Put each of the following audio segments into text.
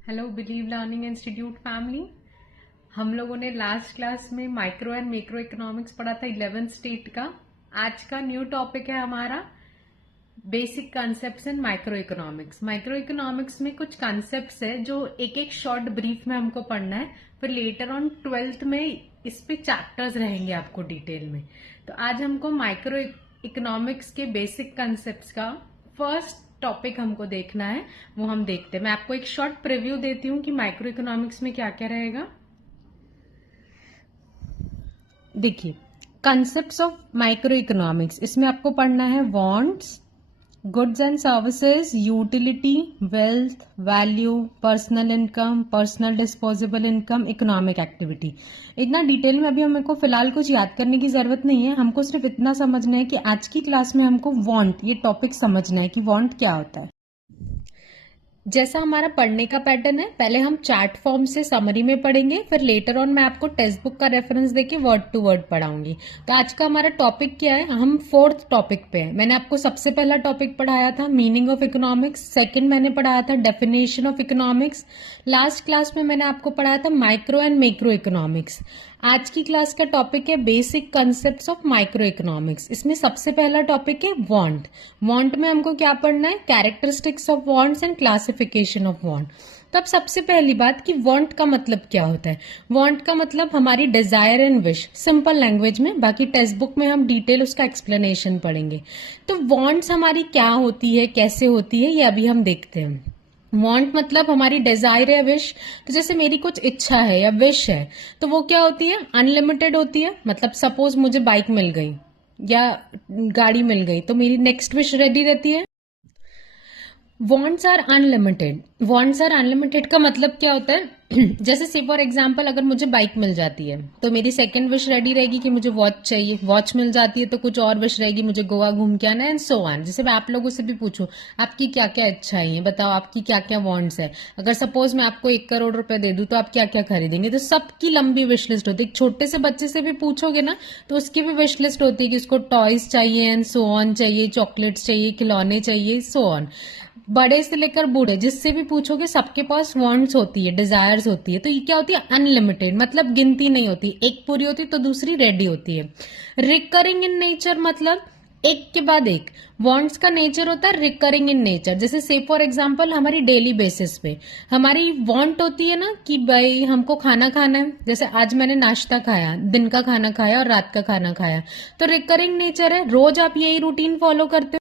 Hello believe learning institute family. हम लोगों ने लास्ट क्लास में माइक्रो एंड मैक्रो इकोनॉमिक्स पढ़ा था 11th स्टेट का। आज का न्यू टॉपिक है हमारा बेसिक कॉन्सेप्ट्स इन माइक्रो इकोनॉमिक्स। माइक्रो इकोनॉमिक्स में कुछ कॉन्सेप्ट्स है जो एक एक शॉर्ट ब्रीफ में हमको पढ़ना है, फिर लेटर ऑन 12th में इस पे चैप्टर्स रहेंगे आपको डिटेल में। तो आज हमको माइक्रो इकोनॉमिक्स के बेसिक कॉन्सेप्ट्स का फर्स्ट टॉपिक हमको देखना है, वो हम देखते हैं। मैं आपको एक शॉर्ट प्रीव्यू देती हूँ कि माइक्रो इकोनॉमिक्स में क्या क्या रहेगा। देखिए, कॉन्सेप्ट्स ऑफ माइक्रो इकोनॉमिक्स, इसमें आपको पढ़ना है wants, goods and services, utility, wealth, value, personal income, personal disposable income, economic activity. इतना डिटेल में अभी हमें को फिलहाल कुछ याद करने की जरूरत नहीं है। हमको सिर्फ इतना समझना है कि आज की क्लास में हमको वांट ये टॉपिक समझना है कि वांट क्या होता है। जैसा हमारा पढ़ने का पैटर्न है, पहले हम चार्ट फॉर्म से समरी में पढ़ेंगे, फिर लेटर ऑन मैं आपको टेक्स्ट बुक का रेफरेंस देके वर्ड टू वर्ड पढ़ाऊंगी। तो आज का हमारा टॉपिक क्या है, हम फोर्थ टॉपिक पे हैं। मैंने आपको सबसे पहला टॉपिक पढ़ाया था मीनिंग ऑफ इकोनॉमिक्स, सेकंड मैंने पढ़ाया था definition of economics, last class में मैंने आपको पढ़ाया था माइक्रो एंड मैक्रो इकोनॉमिक्स। आज की क्लास का टॉपिक है basic concepts of micro economics. इसमें सबसे पहला टॉपिक है वांट। वांट में हमको क्या पढ़ना है, characteristics of wants and classification of want. तब सबसे पहली बात कि वांट का मतलब क्या होता है। वांट का मतलब हमारी desire and wish, simple language में। बाकी टेक्स्ट बुक में हम डिटेल उसका एक्सप्लेनेशन पढ़ेंगे। तो वांट्स हमारी क्या होती है, कैसे होती है, ये अभी हम देखते हैं। वांट मतलब हमारी डिजायर या विश। तो जैसे मेरी कुछ इच्छा है या विश है, तो वो क्या होती है, अनलिमिटेड होती है। मतलब सपोज मुझे बाइक मिल गई या गाड़ी मिल गई, तो मेरी नेक्स्ट विश रेडी रहती है। Wants are unlimited. Wants are unlimited का मतलब क्या होता है, जैसे से फॉर एग्जाम्पल अगर मुझे बाइक मिल जाती है तो मेरी सेकंड विश रेडी रहेगी कि मुझे वॉच चाहिए। वॉच मिल जाती है तो कुछ और विश रहेगी, मुझे गोवा घूम के आना है, एंड सो ऑन। जैसे मैं आप लोगों से भी पूछूं आपकी क्या क्या इच्छाएं हैं, बताओ आपकी क्या क्या वॉन्ट्स है। अगर सपोज मैं आपको 1 करोड़ रुपए दे दूं तो आप क्या क्या खरीदेंगे। तो सबकी लंबी विश लिस्ट होती है। एक छोटे से बच्चे से भी पूछोगे ना तो उसकी भी विश लिस्ट होती है कि उसको टॉयज चाहिए एंड सो ऑन चाहिए, चॉकलेट्स चाहिए, खिलौने चाहिए, सो ऑन। बड़े से लेकर बूढ़े जिससे भी पूछोगे सबके पास वांट्स होती है, डिजायर्स होती है। तो ये क्या होती है, अनलिमिटेड, मतलब गिनती नहीं होती। एक पूरी होती है तो दूसरी रेडी होती है। रिकरिंग इन नेचर मतलब एक के बाद एक। वांट्स का नेचर होता है रिकरिंग इन नेचर। जैसे से फॉर एग्जांपल हमारी डेली बेसिस पे हमारी वांट होती है ना कि भाई हमको खाना खाना है। जैसे आज मैंने नाश्ता खाया, दिन का खाना खाया और रात का खाना खाया, तो रिकरिंग नेचर है, रोज आप यही रूटीन फॉलो करते हो।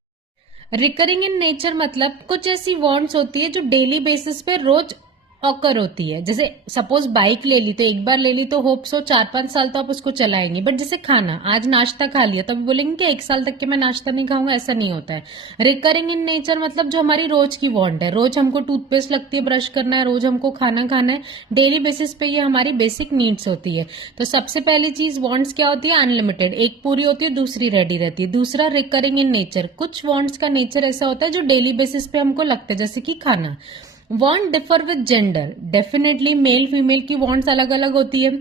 रिकरिंग इन नेचर मतलब कुछ ऐसी वांट्स होती है जो डेली बेसिस पे रोज ऑकर होती है। जैसे सपोज बाइक ले ली तो एक बार ले ली तो होप सो 4-5 साल तो आप उसको चलाएंगे। बट जैसे खाना, आज नाश्ता खा लिया तो अभी बोलेंगे कि 1 साल तक के मैं नाश्ता नहीं खाऊंगा, ऐसा नहीं होता है। रिकरिंग इन नेचर मतलब जो हमारी रोज की वांट है, रोज हमको टूथपेस्ट लगती है ब्रश करना है, रोज हमको खाना खाना है, डेली बेसिस पे ये हमारी बेसिक नीड्स होती है। तो सबसे पहली चीज वांट्स क्या होती है, अनलिमिटेड, एक पूरी होती है दूसरी रेडी रहती है। दूसरा रिकरिंग इन नेचर, कुछ वांट्स का नेचर ऐसा होता है जो डेली बेसिस पे हमको लगता है, जैसे कि खाना। Want differ with gender, definitely male female की वांट्स अलग अलग होती है।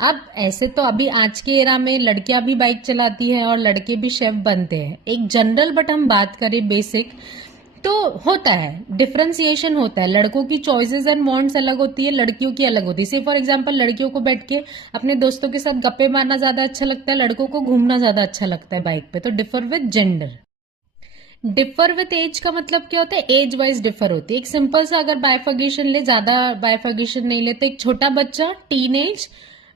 अब ऐसे तो अभी आज के एरा में लड़कियां भी बाइक चलाती हैं और लड़के भी शेफ बनते हैं, एक जनरल। बट हम बात करें बेसिक तो होता है, डिफरेंशिएशन होता है। लड़कों की चॉइसेस एंड वांट्स अलग होती है, लड़कियों की अलग होती है। से फॉर एग्जांपल लड़कियों को बैठ के अपने दोस्तों के साथ गप्पे मारना ज्यादा अच्छा लगता है, लड़कों को घूमना ज्यादा अच्छा लगता है बाइक पे। तो differ with gender. Differ with age का मतलब क्या होता है, एज वाइज डिफर होती है। एक सिंपल सा अगर बायफर्गेशन ले, ज्यादा बायफर्गेशन नहीं लेते, एक छोटा बच्चा, टीन एज,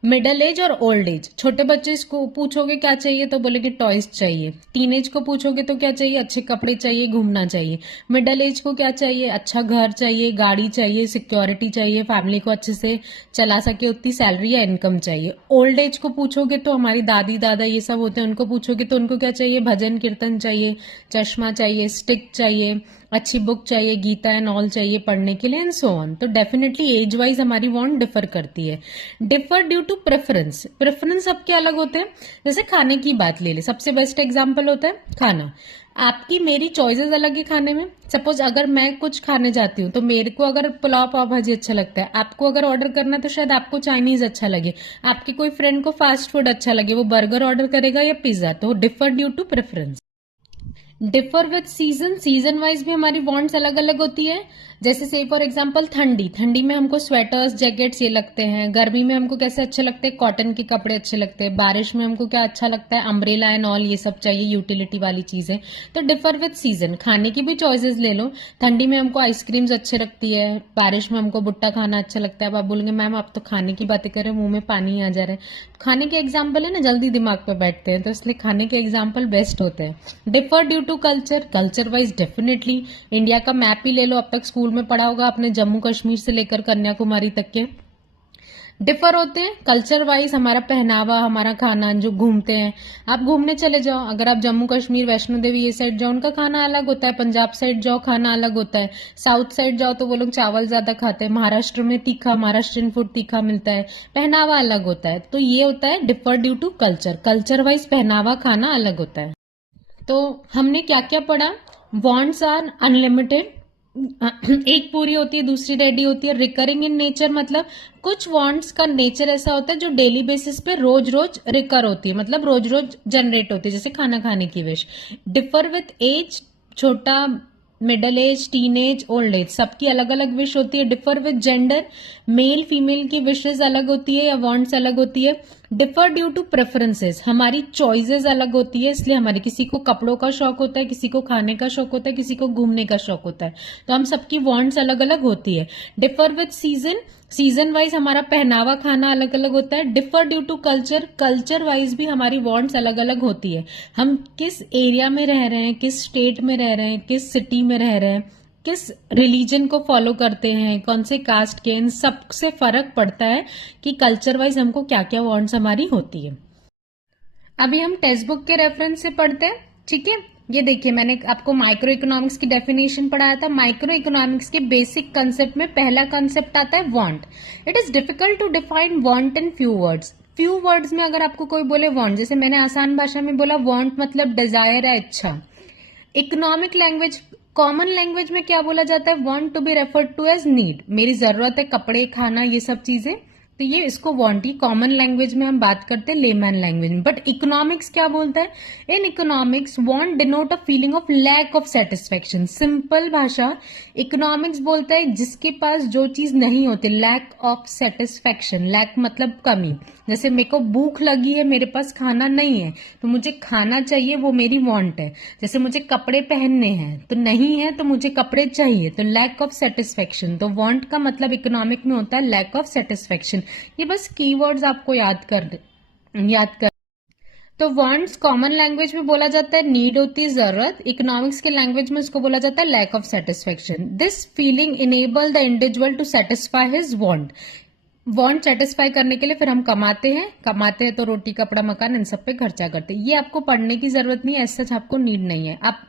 मिडल एज और ओल्ड एज। छोटे बच्चे को पूछोगे क्या चाहिए तो बोलेगे टॉयज चाहिए। टीन एज को पूछोगे तो क्या चाहिए, अच्छे कपड़े चाहिए, घूमना चाहिए। मिडल एज को क्या चाहिए, अच्छा घर चाहिए, गाड़ी चाहिए, सिक्योरिटी चाहिए, फैमिली को अच्छे से चला सके उतनी सैलरी या इनकम चाहिए। ओल्ड एज को पूछोगे तो हमारी दादी दादा ये सब होते हैं, उनको पूछोगे तो उनको क्या चाहिए, भजन कीर्तन चाहिए, चश्मा चाहिए, स्टिक चाहिए, अच्छी बुक चाहिए, गीता एंड ऑल चाहिए पढ़ने के लिए, एंड सो ऑन। तो डेफिनेटली एज वाइज हमारी वांट डिफर करती है। Differ due to preference. Preference सबके अलग होते हैं। जैसे खाने की बात ले ले, सबसे बेस्ट एग्जांपल होता है खाना। आपकी मेरी चॉइसेस अलग है खाने में। सपोज अगर मैं कुछ खाने जाती हूँ तो मेरे को अगर पुलाव पाव भाजी अच्छा लगता है, आपको अगर ऑर्डर करना है तो शायद आपको चाइनीज अच्छा लगे, आपके कोई फ्रेंड को फास्ट फूड अच्छा लगे, वो बर्गर ऑर्डर करेगा या पिज्जा। तो differ due to preference. Differ with season. Season wise भी हमारी वांट्स अलग अलग होती है। जैसे से फॉर एग्जांपल ठंडी, ठंडी में हमको स्वेटर्स जैकेट्स ये लगते हैं, गर्मी में हमको कैसे अच्छे लगते हैं, कॉटन के कपड़े अच्छे लगते हैं, बारिश में हमको क्या अच्छा लगता है, अम्ब्रेला एंड ऑल ये सब चाहिए, यूटिलिटी वाली चीजें। तो डिफर विद सीजन। खाने की भी चॉइसेस ले लो, ठंडी में हमको आइसक्रीम्स अच्छे लगती है, बारिश में हमको भुट्टा खाना अच्छा लगता है। अब आप बोलेंगे मैम आप तो खाने की बातें कर रहे हैं, मुंह में पानी आ जा रहा है। खाने के एग्जाम्पल है ना, जल्दी दिमाग पे बैठते हैं, तो इसलिए खाने के एग्जाम्पल बेस्ट होते हैं। Differ due to culture, culture wise definitely India का मैप ही ले लो, अब तक स्कूल में पढ़ा होगा आपने, जम्मू कश्मीर से लेकर कन्याकुमारी तक के डिफर होते हैं। कल्चर वाइज हमारा पहनावा, हमारा खाना, जो घूमते हैं, आप घूमने चले जाओ, अगर आप जम्मू कश्मीर वैष्णो देवी ये साइड जाओ उनका खाना अलग होता है, पंजाब साइड जाओ खाना अलग होता है, साउथ साइड जाओ तो वो लोग चावल ज्यादा खाते हैं, महाराष्ट्र में तीखा, महाराष्ट्रियन फूड तीखा मिलता है, पहनावा अलग होता है। तो ये होता है differ due to culture, culture wise पहनावा खाना अलग होता है। तो हमने क्या क्या पढ़ा, वॉन्ट्स आर अनलिमिटेड, एक पूरी होती है दूसरी रेडी होती है। रिकरिंग इन नेचर मतलब कुछ वांट्स का नेचर ऐसा होता है जो डेली बेसिस पे रोज रोज रिकर होती है, मतलब रोज रोज जनरेट होती है, जैसे खाना खाने की विश। डिफर विथ एज, छोटा, middle age, teen age, old age, सबकी अलग अलग विश होती है। Differ with gender, male female की विशेज अलग होती है या वांट्स अलग होती है। डिफर ड्यू टू प्रेफरेंसेस, हमारी चॉइसेस अलग होती है, इसलिए हमारे किसी को कपड़ों का शौक होता है, किसी को खाने का शौक होता है, किसी को घूमने का शौक होता है, तो हम सबकी वांट्स अलग अलग होती है। Differ with season, season wise हमारा पहनावा खाना अलग अलग होता है। Differ due to culture, culture wise भी हमारी वांट्स अलग अलग होती है, हम किस एरिया में रह रहे हैं, किस स्टेट में रह रहे हैं, किस सिटी में रह रहे हैं, किस रिलीजन को फॉलो करते हैं, कौन से कास्ट के, इन सबसे फर्क पड़ता है कि कल्चर वाइज हमको क्या क्या वांट्स हमारी होती है। अभी हम टेक्स्ट बुक के रेफरेंस से पढ़ते हैं, ठीक है। ये देखिए मैंने आपको माइक्रो इकोनॉमिक्स की डेफिनेशन पढ़ाया था। माइक्रो इकोनॉमिक्स के बेसिक कंसेप्ट में पहला कंसेप्ट आता है want. It is difficult to define want in few words. Few words में अगर आपको कोई बोले वांट, जैसे मैंने आसान भाषा में बोला वांट मतलब डिजायर है, इच्छा। इकोनॉमिक लैंग्वेज, कॉमन लैंग्वेज में क्या बोला जाता है, want to be referred to as need, मेरी जरूरत है कपड़े खाना ये सब चीजें, तो ये इसको वांट ही कॉमन लैंग्वेज में हम बात करते हैं, लेमैन लैंग्वेज में। बट इकोनॉमिक्स क्या बोलता है, in economics want denote a feeling of lack of satisfaction. Simple भाषा, इकोनॉमिक्स बोलता है जिसके पास जो चीज नहीं होती, लैक ऑफ सेटिस्फेक्शन, लैक मतलब कमी। जैसे मेरे को भूख लगी है, मेरे पास खाना नहीं है, तो मुझे खाना चाहिए, वो मेरी वांट है। जैसे मुझे कपड़े पहनने हैं तो नहीं है, तो मुझे कपड़े चाहिए, तो लैक ऑफ सेटिस्फेक्शन। तो वांट का मतलब इकोनॉमिक में होता है लैक ऑफ सेटिस्फेक्शन। ये बस कीवर्ड्स आपको याद कर। तो वांट्स कॉमन लैंग्वेज में बोला जाता है नीड होती है जरूरत, इकोनॉमिक्स के लैंग्वेज में इसको बोला जाता है lack of satisfaction. This feeling enable the individual to satisfy his want. Want satisfy करने के लिए फिर हम कमाते हैं तो रोटी कपड़ा मकान इन सब पे खर्चा करते हैं। ये आपको पढ़ने की जरूरत नहीं है, ऐसा आपको नीड नहीं है। आप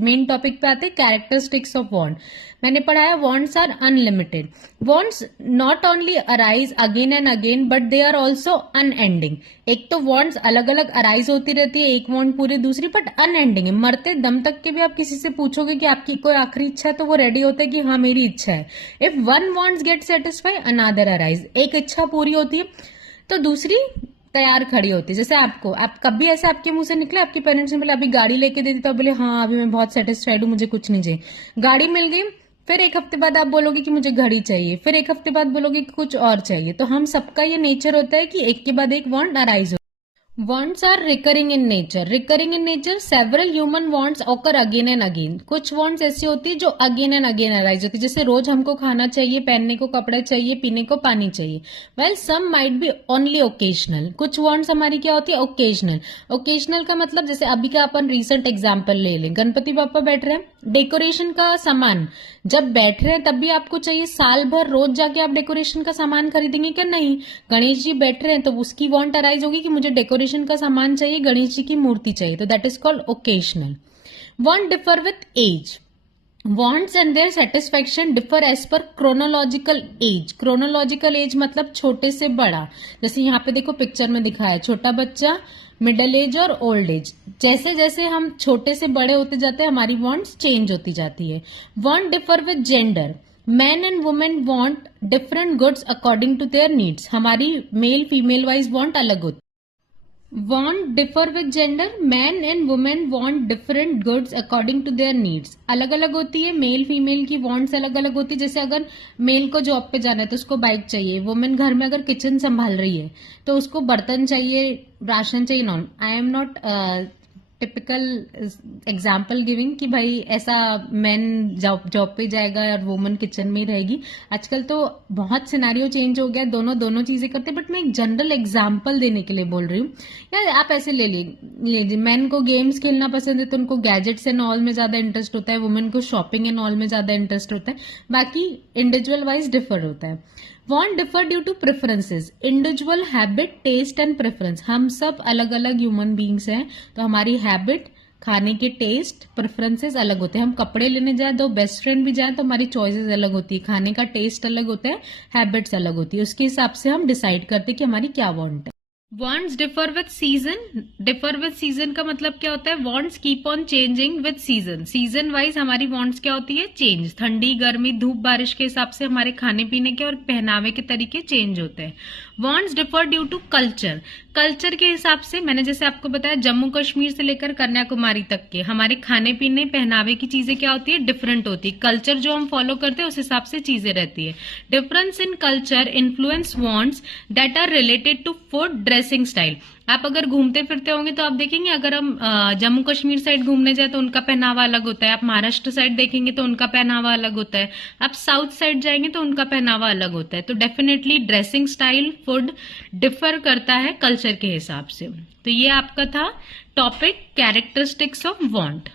मेन टॉपिक पे आते हैं, कैरेक्टरिस्टिक्स ऑफ वांट। मैंने पढ़ाया wants are unlimited. Wants not only arise again and again but they are also unending. एक तो वांट्स अलग अलग अराइज होती रहती है, एक वांट पूरी दूसरी, बट अनएंडिंग है। मरते दम तक के भी आप किसी से पूछोगे कि आपकी कोई आखिरी इच्छा है, तो वो रेडी होता है कि हाँ मेरी इच्छा है। If one wants get satisfy another arise, एक इच्छा पूरी होती है तो दूसरी तैयार खड़ी होती है। जैसे आपको, आप कभी ऐसा आपके मुंह से निकले, आपके पेरेंट्स ने बोले अभी गाड़ी लेके दे दी, तो आप बोले हाँ अभी मैं बहुत सेटिस्फाइड हूँ, मुझे कुछ नहीं चाहिए। गाड़ी मिल गई, फिर एक हफ्ते बाद आप बोलोगे कि मुझे घड़ी चाहिए, फिर एक हफ्ते बाद बोलोगे कि कुछ और चाहिए। तो हम सबका ये नेचर होता है कि एक के बाद एक वांट अराइज हो। Wants are recurring in nature. Recurring in nature, several human wants occur again and again. कुछ wants ऐसी होती है जो again and again arise होती है, जैसे रोज हमको खाना चाहिए, पहनने को कपड़ा चाहिए, पीने को पानी चाहिए। Well, some might be only occasional. कुछ wants हमारी क्या होती है, occasional. Occasional का मतलब जैसे अभी का अपन recent example ले लें, गणपति बापा बैठ रहे हैं, डेकोरेशन का सामान जब बैठ रहे हैं तब भी आपको चाहिए, साल भर रोज जाके आप डेकोरेशन का सामान खरीदेंगे क्या, नहीं। गणेश जी बैठ रहे हैं तो उसकी वांट अराइज होगी कि मुझे डेकोरेशन का सामान चाहिए, गणेश जी की मूर्ति चाहिए, तो that is called occasional. Want differ with age. Wants and their satisfaction differ as per chronological age. Chronological age मतलब छोटे से बड़ा। जैसे यहाँ पे देखो पिक्चर में दिखाया है, छोटा बच्चा, मिडिल एज और ओल्ड एज। जैसे जैसे हम छोटे से बड़े होते जाते हैं हमारी वॉन्ट्स चेंज होती जाती है। Want differ with gender. Man and women want different goods according to their needs. हमारी मेल फीमेल वाइज वॉन्ट अलग होती है। Want differ with gender. Men and women want different goods according to their needs. अलग अलग होती है, male female की wants अलग अलग होती है. जैसे अगर मेल को जॉब पे जाना है तो उसको बाइक चाहिए, वुमेन घर में अगर किचन संभाल रही है तो उसको बर्तन चाहिए, राशन चाहिए. Non, I am not typical example giving कि भाई ऐसा मैन जॉब पे जाएगा और वुमन किचन में ही रहेगी. आजकल तो बहुत सिनेरियो चेंज हो गया, दोनों चीजें करते हैं. बट मैं एक जनरल एग्जाम्पल देने के लिए बोल रही हूँ. यार आप ऐसे ले लीजिए, मैन को गेम्स खेलना पसंद है तो उनको गैजेट्स एंड ऑल में ज्यादा इंटरेस्ट होता है, वुमेन को शॉपिंग एंड ऑल में ज्यादा इंटरेस्ट होता है. बाकी इंडिविजुअल वाइज डिफर होता है. Want differ due to preferences. Individual habit, taste and preference. हम सब अलग अलग ह्यूमन बींग्स हैं, तो हमारी हैबिट, खाने के टेस्ट, प्रेफरेंसेस अलग होते हैं. हम कपड़े लेने जाए तो बेस्ट फ्रेंड भी जाए तो हमारी चॉइसेस अलग होती है, खाने का टेस्ट अलग होता है, हैबिट्स अलग होती है. उसके हिसाब से हम डिसाइड करते हैं कि हमारी क्या वांट है. Wants differ with season. Differ with season का मतलब क्या होता है? Wants keep on changing with season. Season wise हमारी वॉन्ट्स क्या होती है? चेंज. ठंडी, गर्मी, धूप, बारिश के हिसाब से हमारे खाने पीने के और पहनावे के तरीके चेंज होते हैं. Wants differ due to culture. Culture के हिसाब से मैंने जैसे आपको बताया, जम्मू कश्मीर से लेकर कन्याकुमारी तक के हमारे खाने पीने पहनावे की चीजें क्या होती है? डिफरेंट होती है. कल्चर जो हम फॉलो करते हैं उस हिसाब से चीजें रहती है. Difference in culture influence wants that are related to food, dressing style. आप अगर घूमते फिरते होंगे तो आप देखेंगे, अगर हम जम्मू कश्मीर साइड घूमने जाए तो उनका पहनावा अलग होता है. आप महाराष्ट्र साइड देखेंगे तो उनका पहनावा अलग होता है. आप साउथ साइड जाएंगे तो उनका पहनावा अलग होता है. तो definitely dressing style, food differ करता है कल्चर के हिसाब से. तो ये आपका था टॉपिक कैरेक्टरिस्टिक्स ऑफ वांट.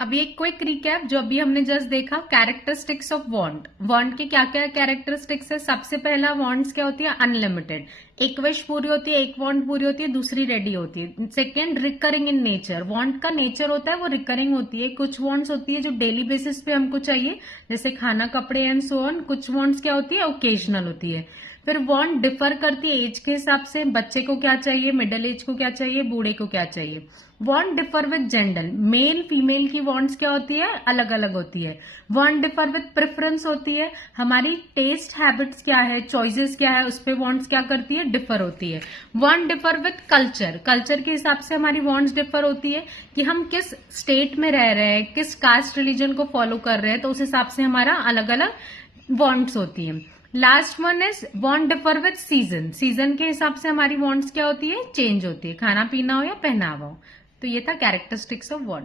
अभी एक क्विक रिकैप जो अभी हमने जस्ट देखा, कैरेक्टरिस्टिक्स ऑफ वांट. वांट के क्या क्या कैरेक्टरिस्टिक्स है? सबसे पहला, वांट्स क्या होती है? अनलिमिटेड. एक विश पूरी होती है, एक वांट पूरी होती है, दूसरी रेडी होती है. Second, recurring in nature. Want का नेचर होता है वो रिकरिंग होती है. कुछ वांट्स होती है जो डेली बेसिस पे हमको चाहिए, जैसे खाना, कपड़े एंड सो ऑन. कुछ वांट्स क्या होती है? ओकेजनल होती है. फिर वांट डिफर करती है एज के हिसाब से. बच्चे को क्या चाहिए, मिडिल एज को क्या चाहिए, बूढ़े को क्या चाहिए. Want differ with gender. Male female की वांट्स क्या होती है? अलग अलग होती है. वांट डिफर विद प्रेफरेंस होती है. हमारी टेस्ट हैबिट्स क्या है, चॉइसेस क्या है, उस पर वांट्स क्या करती है? डिफर होती है. Want differ with culture. Culture के हिसाब से हमारी वांट्स डिफर होती है कि हम किस स्टेट में रह रहे हैं, किस कास्ट रिलीजन को फॉलो कर रहे हैं, तो उस हिसाब से हमारा अलग अलग वांट्स होती है. Last one is want differ with season. Season के हिसाब से हमारी वांट्स क्या होती है? चेंज होती है, खाना पीना हो या पहनावा हो. तो ये था कैरेक्टरिस्टिक्स ऑफ वांट.